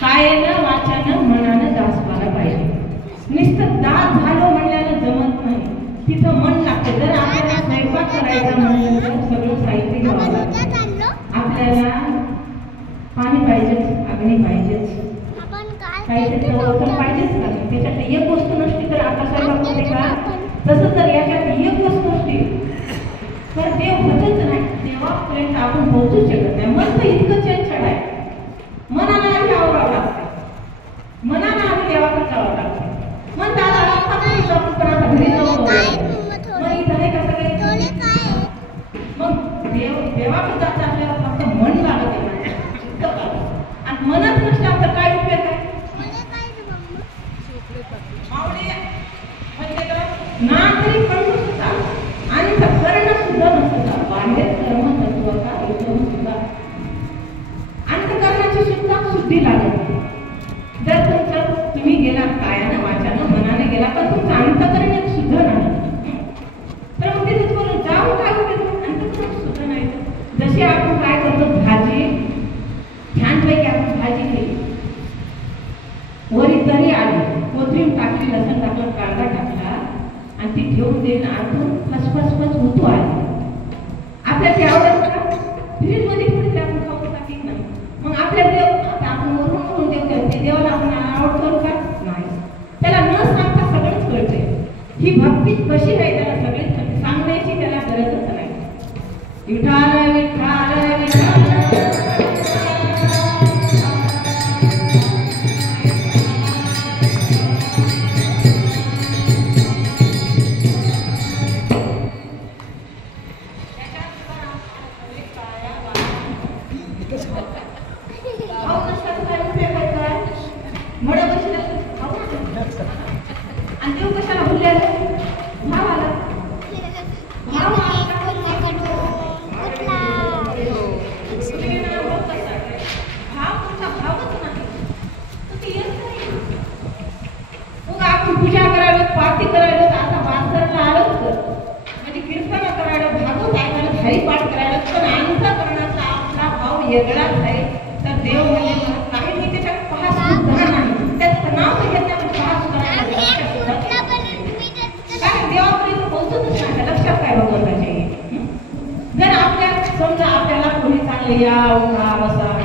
कायेनं वाचानं मनानं दासवायला पाहिजे. नुसतं दास झालो म्हणल्यानं जमत नाही, तिथं मन लागतं. जर आपल्याला स्वयंपाक करायचा म्हणलं तर सगळं साहित्य घ्यावं लागतं. आपल्याला पाणी पाहिजेच, अग्नी पाहिजेच, काहीतरी तर पाहिजेच का. त्याच्यात एक वस्तू नसती तर आता स्वयंपाक होते का. तसं तर याच्यात एक वस्तू असते तर देव होतच नाही. देवापर्यंत आपण पोहोचू शकत नाही. मन तर इतकं चंचल आहे. मनाला आधी आवरावं लागतं, मनाला आधी देवाकडे जावं लागतं. मन त्याला घरी जाऊन मग इथं नाही कसं काय. मग देवाकडे जायचं आपल्याला फक्त मन लागत आहे आणि मनच नसलं तर काय उपयोग आहे. ना तरी करणं सुद्धा आणि करणं सुद्धा नसतं. बाहेर कर्म तत्व का एकदम सुद्धा अंतकरणाची सुद्धा शुद्धी लागत. जर तुम्ही गेला कायानं वाचानं मनाने गेला पण तुमचं अंतकरण एक शुद्ध नाही तर मग तिथे तुम्हाला जाऊन काय उपयोग. अंतकरण शुद्ध नाही. जशी आपण काय करतो भाजी छानपैकी आपण भाजी केली, वरी तरी आली, कोथिंबीर टाकली, लसूण टाकलं, कांदा टाकला आणि ती ठेवून देईन आतून फसफस होतो आहे. आपल्याला ते आवडत का. फ्रीजमध्ये ठेवून आपण खाऊ टाकीत नाही. मग आपल्या देव आता आपण वरून देव ते देवाला आपण आवडतो का नाही. त्याला न सांगता सगळंच कळते. ही भक्ती कशी आहे त्याला सगळीच सांगण्याची त्याला गरजच नाही. विठाल विठाल विठाल आणि देव कशाला भुललेला भावाला. पूजा करायला पार्टी करायला आता वाचरला आलं म्हणजे कीर्तन करायला भागवत ऐकायला भारी पाठ करायला पण अंतकरणाचा आपला भाव वेगळाच आहे. तर देव म्हणजे काही मी त्याच्यात पहा सुद्धा नाही. त्याचं नाव घेतल्यावर पहा सुद्धा काय देवापर्यंत पोहोचतच नाही. लक्षात काय बघायला पाहिजे. जर आपल्या समजा आपल्याला कोणी चांगलं या उठा बसा